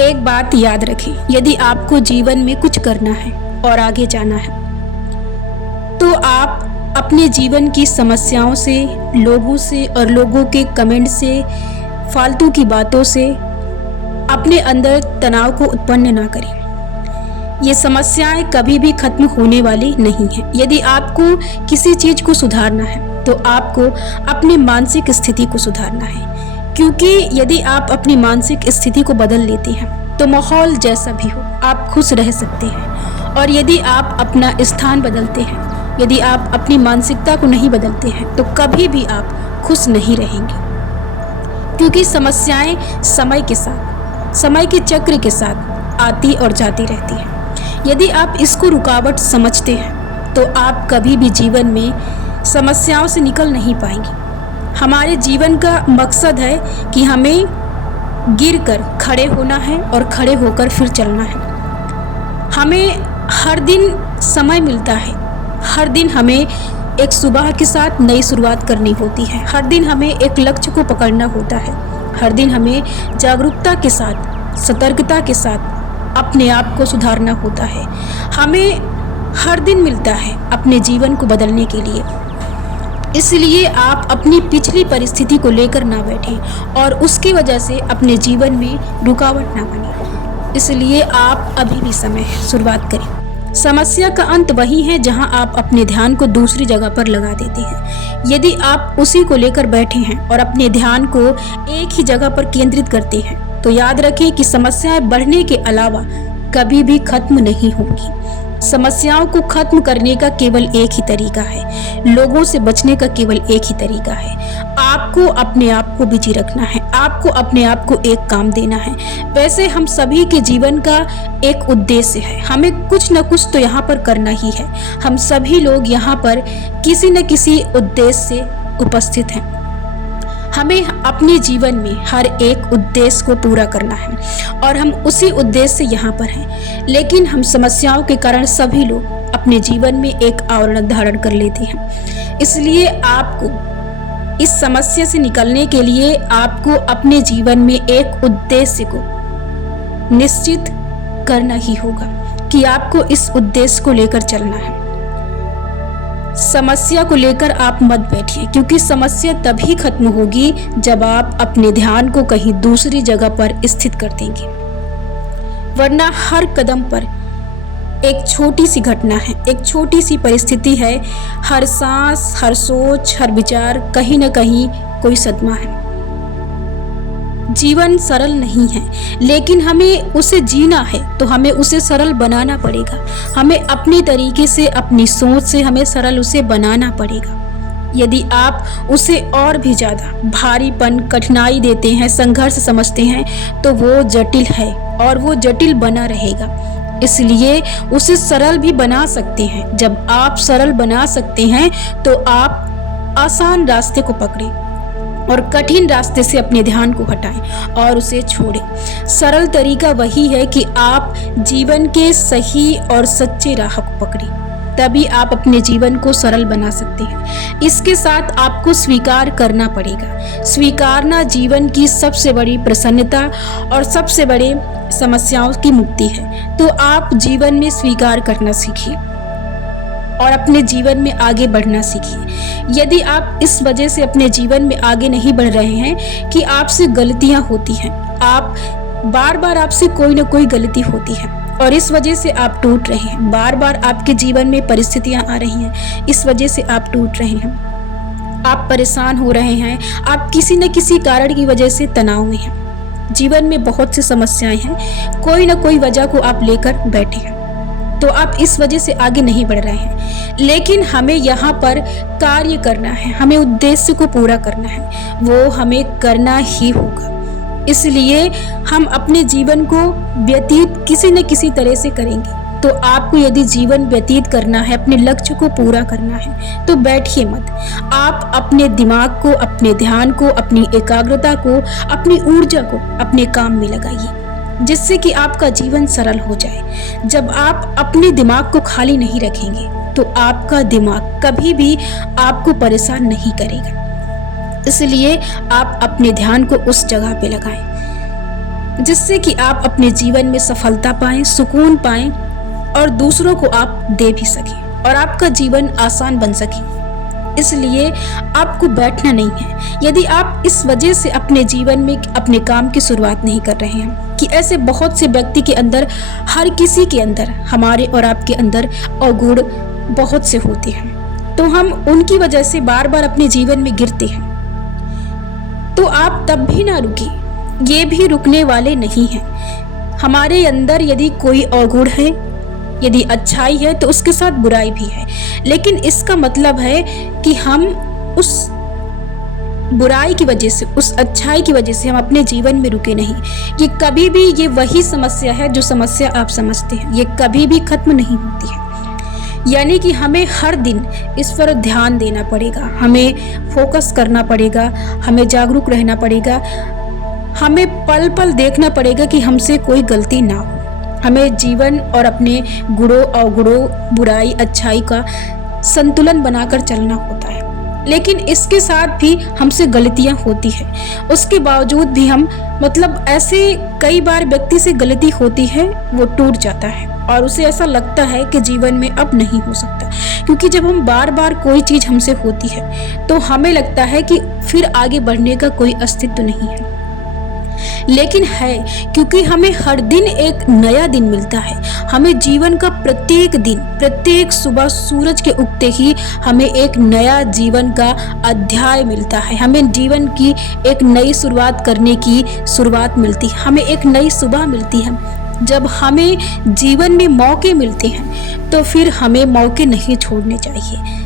एक बात याद रखें, यदि आपको जीवन में कुछ करना है और आगे जाना है तो आप अपने जीवन की समस्याओं से, लोगों से और लोगों के कमेंट से, फालतू की बातों से अपने अंदर तनाव को उत्पन्न ना करें। ये समस्याएं कभी भी खत्म होने वाली नहीं हैं। यदि आपको किसी चीज को सुधारना है तो आपको अपनी मानसिक स्थिति को सुधारना है, क्योंकि यदि आप अपनी मानसिक स्थिति को बदल लेते हैं तो माहौल जैसा भी हो आप खुश रह सकते हैं। और यदि आप अपना स्थान बदलते हैं, यदि आप अपनी मानसिकता को नहीं बदलते हैं तो कभी भी आप खुश नहीं रहेंगे, क्योंकि समस्याएं समय के साथ, समय के चक्र के साथ आती और जाती रहती हैं। यदि आप इसको रुकावट समझते हैं तो आप कभी भी जीवन में समस्याओं से निकल नहीं पाएंगे। हमारे जीवन का मकसद है कि हमें गिरकर खड़े होना है और खड़े होकर फिर चलना है। हमें हर दिन समय मिलता है, हर दिन हमें एक सुबह के साथ नई शुरुआत करनी होती है, हर दिन हमें एक लक्ष्य को पकड़ना होता है, हर दिन हमें जागरूकता के साथ, सतर्कता के साथ अपने आप को सुधारना होता है। हमें हर दिन मिलता है अपने जीवन को बदलने के लिए। इसलिए आप अपनी पिछली परिस्थिति को लेकर ना बैठें और उसकी वजह से अपने जीवन में रुकावट ना बने। इसलिए आप अभी भी समय है, शुरुआत करें। समस्या का अंत वही है जहां आप अपने ध्यान को दूसरी जगह पर लगा देते हैं। यदि आप उसी को लेकर बैठे हैं और अपने ध्यान को एक ही जगह पर केंद्रित करते हैं तो याद रखें कि समस्याएं बढ़ने के अलावा कभी भी खत्म नहीं होंगी। समस्याओं को खत्म करने का केवल एक ही तरीका है, लोगों से बचने का केवल एक ही तरीका है। आपको अपने आप को बिजी रखना है, आपको अपने आप को एक काम देना है। वैसे हम सभी के जीवन का एक उद्देश्य है, हमें कुछ न कुछ तो यहाँ पर करना ही है। हम सभी लोग यहाँ पर किसी न किसी उद्देश्य से उपस्थित हैं। हमें अपने जीवन में हर एक उद्देश्य को पूरा करना है और हम उसी उद्देश्य से यहाँ पर हैं। लेकिन हम समस्याओं के कारण सभी लोग अपने जीवन में एक आवरण धारण कर लेते हैं। इसलिए आपको इस समस्या से निकलने के लिए आपको अपने जीवन में एक उद्देश्य को निश्चित करना ही होगा कि आपको इस उद्देश्य को लेकर चलना है। समस्या को लेकर आप मत बैठिए, क्योंकि समस्या तभी खत्म होगी जब आप अपने ध्यान को कहीं दूसरी जगह पर स्थित कर देंगे। वरना हर कदम पर एक छोटी सी घटना है, एक छोटी सी परिस्थिति है, हर सांस, हर सोच, हर विचार कहीं न कहीं कोई सदमा है। जीवन सरल नहीं है, लेकिन हमें उसे जीना है तो हमें उसे सरल बनाना पड़ेगा। हमें अपनी तरीके से, अपनी सोच से हमें सरल उसे बनाना पड़ेगा। यदि आप उसे और भी ज़्यादा भारीपन, कठिनाई देते हैं, संघर्ष समझते हैं तो वो जटिल है और वो जटिल बना रहेगा। इसलिए उसे सरल भी बना सकते हैं। जब आप सरल बना सकते हैं तो आप आसान रास्ते को पकड़ें और कठिन रास्ते से अपने ध्यान को हटाएं और उसे छोड़ें। सरल तरीका वही है कि आप जीवन के सही और सच्चे राह को पकड़ें, तभी आप अपने जीवन को सरल बना सकते हैं। इसके साथ आपको स्वीकार करना पड़ेगा। स्वीकारना जीवन की सबसे बड़ी प्रसन्नता और सबसे बड़े समस्याओं की मुक्ति है। तो आप जीवन में स्वीकार करना सीखिए और अपने जीवन में आगे बढ़ना सीखिए। यदि आप इस वजह से अपने जीवन में आगे नहीं बढ़ रहे हैं कि आपसे गलतियां होती हैं, आप बार बार आपसे कोई ना कोई गलती होती है और इस वजह से आप टूट रहे हैं, बार बार आपके जीवन में परिस्थितियां आ रही हैं, इस वजह से आप टूट रहे हैं, आप परेशान हो रहे हैं, आप किसी न किसी कारण की वजह से तनाव में हैं। जीवन में बहुत सी समस्याएं हैं, कोई ना कोई वजह को आप लेकर बैठे हैं, तो आप इस वजह से आगे नहीं बढ़ रहे हैं। लेकिन हमें यहाँ पर कार्य करना है, हमें उद्देश्य को पूरा करना है, वो हमें करना ही होगा। इसलिए हम अपने जीवन को व्यतीत किसी न किसी तरह से करेंगे। तो आपको यदि जीवन व्यतीत करना है, अपने लक्ष्य को पूरा करना है, तो बैठिए मत। आप अपने दिमाग को, अपने ध्यान को, अपनी एकाग्रता को, अपनी ऊर्जा को अपने काम में लगाइए, जिससे कि आपका जीवन सरल हो जाए। जब आप अपने दिमाग को खाली नहीं रखेंगे तो आपका दिमाग कभी भी आपको परेशान नहीं करेगा। इसलिए आप अपने ध्यान को उस जगह पे लगाएं जिससे कि आप अपने जीवन में सफलता पाएं, सुकून पाएं और दूसरों को आप दे भी सकें और आपका जीवन आसान बन सके। इसलिए आपको बैठना नहीं है। यदि आप इस वजह से अपने जीवन में अपने काम की शुरुआत नहीं कर रहे हैं कि ऐसे बहुत से व्यक्ति के अंदर, हर किसी के अंदर, हमारे और आपके अंदर अवगुण बहुत से होते हैं, तो हम उनकी वजह से बार बार अपने जीवन में गिरते हैं। तो आप तब भी ना रुके, ये भी रुकने वाले नहीं हैं। हमारे अंदर यदि कोई अवगुण है, यदि अच्छाई है, तो उसके साथ बुराई भी है, लेकिन इसका मतलब है कि हम उस बुराई की वजह से, उस अच्छाई की वजह से हम अपने जीवन में रुके नहीं। ये कभी भी, ये वही समस्या है जो समस्या आप समझते हैं, ये कभी भी खत्म नहीं होती है। यानी कि हमें हर दिन इस पर ध्यान देना पड़ेगा, हमें फोकस करना पड़ेगा, हमें जागरूक रहना पड़ेगा, हमें पल पल देखना पड़ेगा कि हमसे कोई गलती ना हो। हमें जीवन और अपने गुणों अवगुणों, बुराई अच्छाई का संतुलन बनाकर चलना होता है। लेकिन इसके साथ भी हमसे गलतियां होती है, उसके बावजूद भी हम, मतलब ऐसे कई बार व्यक्ति से गलती होती है, वो टूट जाता है और उसे ऐसा लगता है कि जीवन में अब नहीं हो सकता। क्योंकि जब हम बार बार कोई चीज़ हमसे होती है तो हमें लगता है कि फिर आगे बढ़ने का कोई अस्तित्व नहीं है, लेकिन है, क्योंकि हमें हर दिन एक नया दिन मिलता है। हमें जीवन का प्रत्येक दिन, प्रत्येक सुबह सूरज के उगते ही हमें एक नया जीवन का अध्याय मिलता है। हमें जीवन की एक नई शुरुआत करने की शुरुआत मिलती है, हमें एक नई सुबह मिलती है। जब हमें जीवन में मौके मिलते हैं तो फिर हमें मौके नहीं छोड़ने चाहिए।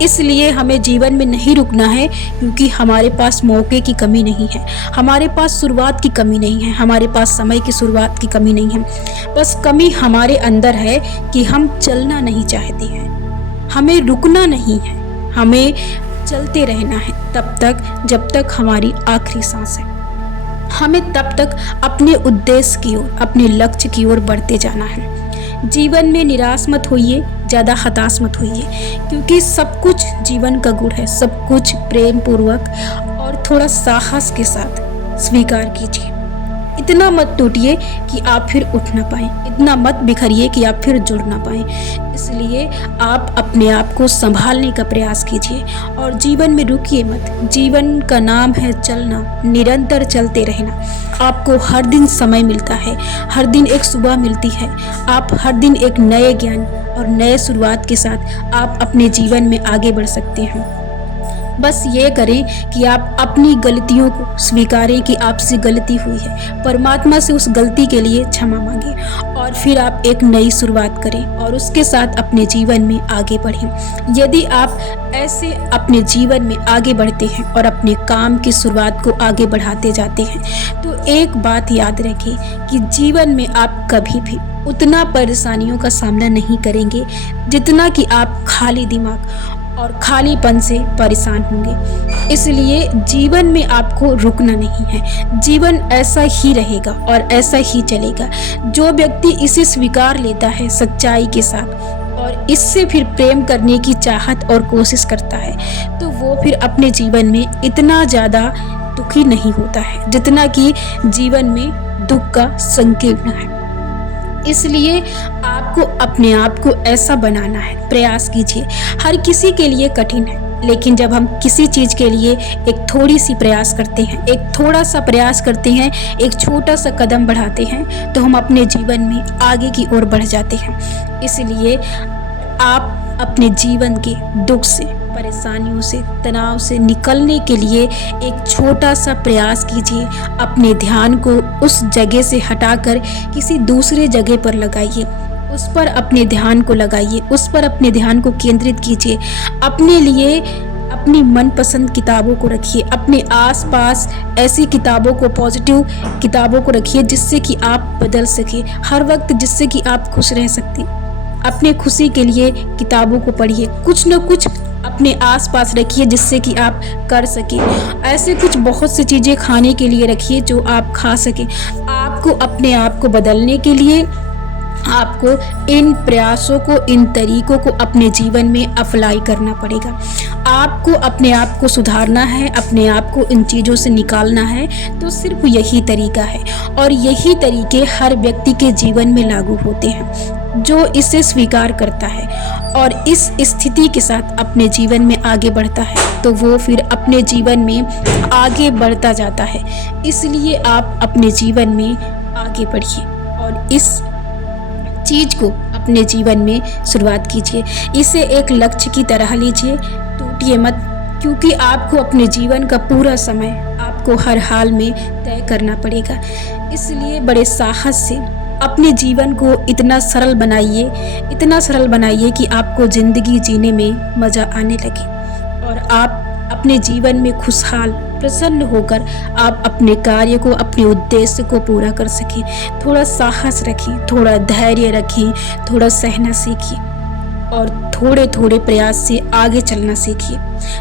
इसलिए हमें जीवन में नहीं रुकना है, क्योंकि हमारे पास मौके की कमी नहीं है, हमारे पास शुरुआत की कमी नहीं है, हमारे पास समय की शुरुआत की कमी नहीं है। बस कमी हमारे अंदर है कि हम चलना नहीं चाहते हैं, हमें रुकना नहीं है, हमें चलते रहना है तब तक जब तक हमारी आखिरी सांस है। हमें तब तक अपने उद्देश्य की ओर, अपने लक्ष्य की ओर बढ़ते जाना है। जीवन में निराश मत होइए, ज़्यादा हताश मत होइए, क्योंकि सब कुछ जीवन का गुण है। सब कुछ प्रेम पूर्वक और थोड़ा साहस के साथ स्वीकार कीजिए। इतना मत टूटिए कि आप फिर उठ ना पाएं, इतना मत बिखरिए कि आप फिर जुड़ ना पाएं। इसलिए आप अपने आप को संभालने का प्रयास कीजिए और जीवन में रुकिए मत। जीवन का नाम है चलना, निरंतर चलते रहना। आपको हर दिन समय मिलता है, हर दिन एक सुबह मिलती है। आप हर दिन एक नए ज्ञान और नए शुरुआत के साथ आप अपने जीवन में आगे बढ़ सकते हैं। बस ये करें कि आप अपनी गलतियों को स्वीकारें कि आपसे गलती हुई है, परमात्मा से उस गलती के लिए क्षमा मांगें और फिर आप एक नई शुरुआत करें और उसके साथ अपने जीवन में आगे बढ़ें। यदि आप ऐसे अपने जीवन में आगे बढ़ते हैं और अपने काम की शुरुआत को आगे बढ़ाते जाते हैं, तो एक बात याद रखें कि जीवन में आप कभी भी उतना परेशानियों का सामना नहीं करेंगे जितना कि आप खाली दिमाग और खालीपन से परेशान होंगे। इसलिए जीवन में आपको रुकना नहीं है, जीवन ऐसा ही रहेगा और ऐसा ही चलेगा। जो व्यक्ति इसे स्वीकार लेता है सच्चाई के साथ और इससे फिर प्रेम करने की चाहत और कोशिश करता है, तो वो फिर अपने जीवन में इतना ज़्यादा दुखी नहीं होता है जितना कि जीवन में दुख का संकीर्ण है। इसलिए आपको अपने आप को ऐसा बनाना है, प्रयास कीजिए। हर किसी के लिए कठिन है, लेकिन जब हम किसी चीज़ के लिए एक थोड़ी सी प्रयास करते हैं, एक थोड़ा सा प्रयास करते हैं, एक छोटा सा कदम बढ़ाते हैं, तो हम अपने जीवन में आगे की ओर बढ़ जाते हैं। इसलिए आप अपने जीवन के दुख से, परेशानियों से, तनाव से निकलने के लिए एक छोटा सा प्रयास कीजिए। अपने ध्यान को उस जगह से हटाकर किसी दूसरे जगह पर लगाइए, उस पर अपने ध्यान को लगाइए, उस पर अपने ध्यान को केंद्रित कीजिए। अपने लिए अपनी मनपसंद किताबों को रखिए, अपने आसपास ऐसी किताबों को, पॉजिटिव किताबों को रखिए जिससे कि आप बदल सके हर वक्त, जिससे कि आप खुश रह सकते। अपने खुशी के लिए किताबों को पढ़िए, कुछ न कुछ अपने आसपास रखिए जिससे कि आप कर सके। ऐसे कुछ बहुत सी चीज़ें खाने के लिए रखिए जो आप खा सकें। आपको अपने आप को बदलने के लिए आपको इन प्रयासों को, इन तरीकों को अपने जीवन में अप्लाई करना पड़ेगा। आपको अपने आप को सुधारना है, अपने आप को इन चीज़ों से निकालना है, तो सिर्फ यही तरीका है और यही तरीके हर व्यक्ति के जीवन में लागू होते हैं। जो इसे स्वीकार करता है और इस स्थिति के साथ अपने जीवन में आगे बढ़ता है तो वो फिर अपने जीवन में आगे बढ़ता जाता है। इसलिए आप अपने जीवन में आगे बढ़िए और इस चीज़ को अपने जीवन में शुरुआत कीजिए। इसे एक लक्ष्य की तरह लीजिए, टूटिए मत, क्योंकि आपको अपने जीवन का पूरा समय आपको हर हाल में तय करना पड़ेगा। इसलिए बड़े साहस से अपने जीवन को इतना सरल बनाइए कि आपको ज़िंदगी जीने में मज़ा आने लगे और आप अपने जीवन में खुशहाल, प्रसन्न होकर आप अपने कार्य को, अपने उद्देश्य को पूरा कर सकें। थोड़ा साहस रखें, थोड़ा धैर्य रखें, थोड़ा सहना सीखिए और थोड़े थोड़े प्रयास से आगे चलना सीखिए।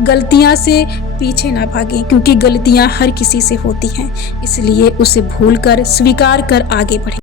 गलतियां से पीछे ना भागें, क्योंकि गलतियां हर किसी से होती हैं। इसलिए उसे भूलकर, स्वीकार कर आगे बढ़ें।